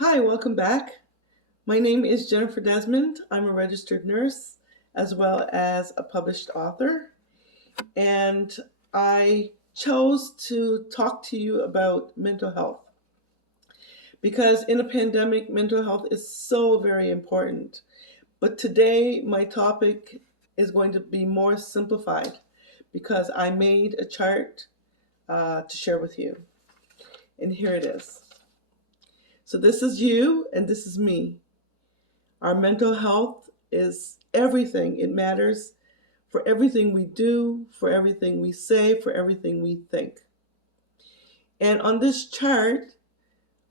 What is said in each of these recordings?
Hi, welcome back. My name is Jennifer Desmond. I'm a registered nurse as well as a published author. And I chose to talk to you about mental health because in a pandemic, mental health is so very important. But today, my topic is going to be more simplified because I made a chart to share with you. And here it is. So, this is you and this is me. Our mental health is everything. It matters for everything we do, for everything we say, for everything we think. And on this chart,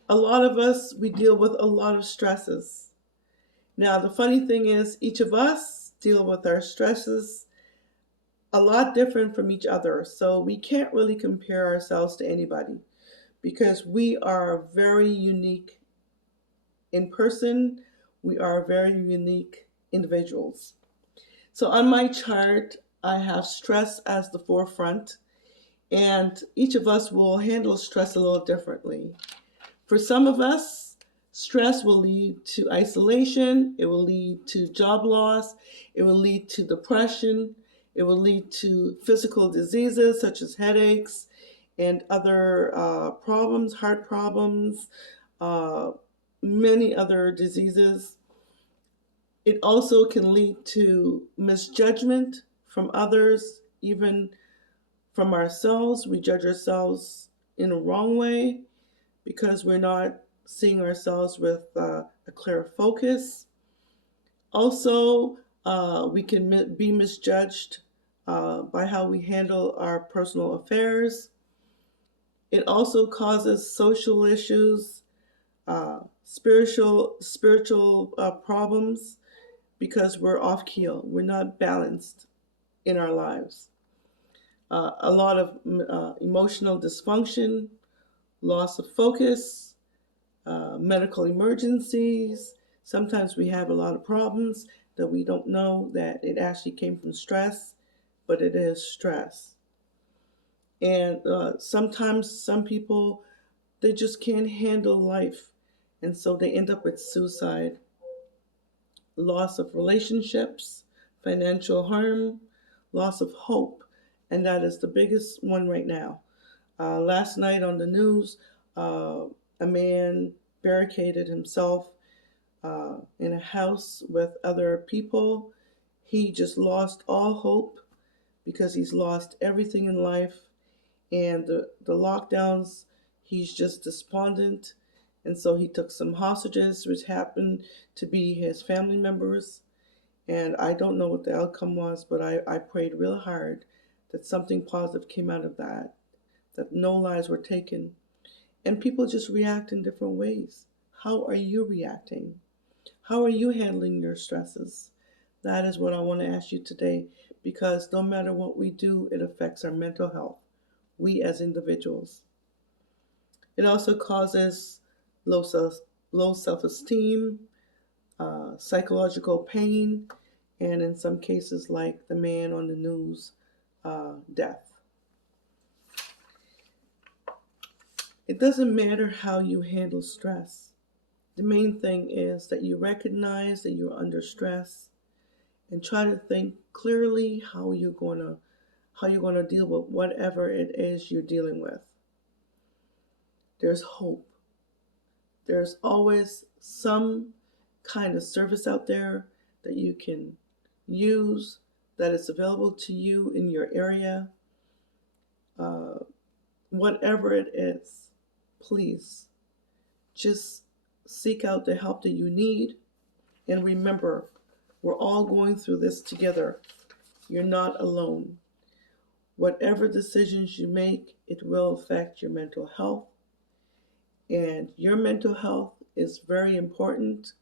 a lot of us, we deal with a lot of stresses. Now, the funny thing is, each of us deal with our stresses a lot different from each other. So we can't really compare ourselves to anybody because we are very unique in person. We are very unique individuals. So on my chart, I have stress as the forefront, and each of us will handle stress a little differently. For some of us, stress will lead to isolation, it will lead to job loss, it will lead to depression, it will lead to physical diseases such as headaches and other problems, heart problems, uh, many other diseases. It also can lead to misjudgment from others, even from ourselves. We judge ourselves in a wrong way because we're not seeing ourselves with a clear focus. Also, we can be misjudged by how we handle our personal affairs. It also causes social issues, spiritual problems because we're off keel. We're not balanced in our lives. A lot of emotional dysfunction, loss of focus, medical emergencies. Sometimes we have a lot of problems that we don't know that it actually came from stress, but it is stress. And sometimes some people, they just can't handle life. And so they end up with suicide, loss of relationships, financial harm, loss of hope. And that is the biggest one right now. Last night on the news, a man barricaded himself in a house with other people. He just lost all hope because he's lost everything in life. And the lockdowns, he's just despondent. And so he took some hostages, which happened to be his family members. And I don't know what the outcome was, but I prayed real hard that something positive came out of that no lives were taken. And people just react in different ways. How are you reacting? How are you handling your stresses? That is what I want to ask you today because no matter what we do, it affects our mental health, we as individuals. It also causes low self low self-esteem, psychological pain, and in some cases, like the man on the news, death. It doesn't matter how you handle stress. The main thing is that you recognize that you're under stress and try to think clearly how you're gonna deal with whatever it is you're dealing with. There's hope. There's always some kind of service out there that you can use that is available to you in your area. Uh, Whatever it is, please just seek out the help that you need. And remember, we're all going through this together. You're not alone. Whatever decisions you make, it will affect your mental health. And your mental health is very important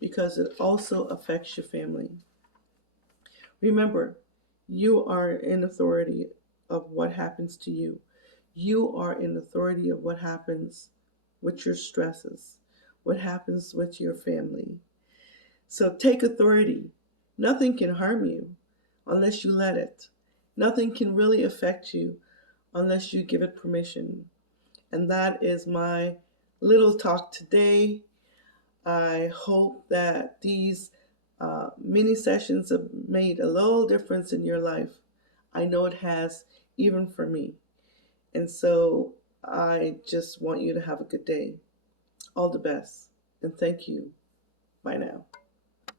because it also affects your family. Remember, you are in authority of what happens to you. You are in authority of what happens with your stresses, what happens with your family. So take authority. Nothing can harm you unless you let it. Nothing can really affect you unless you give it permission. And that is my little talk today. I hope that these mini sessions have made a little difference in your life. I know it has, even for me. And so I just want you to have a good day. All the best. And thank you. Bye now.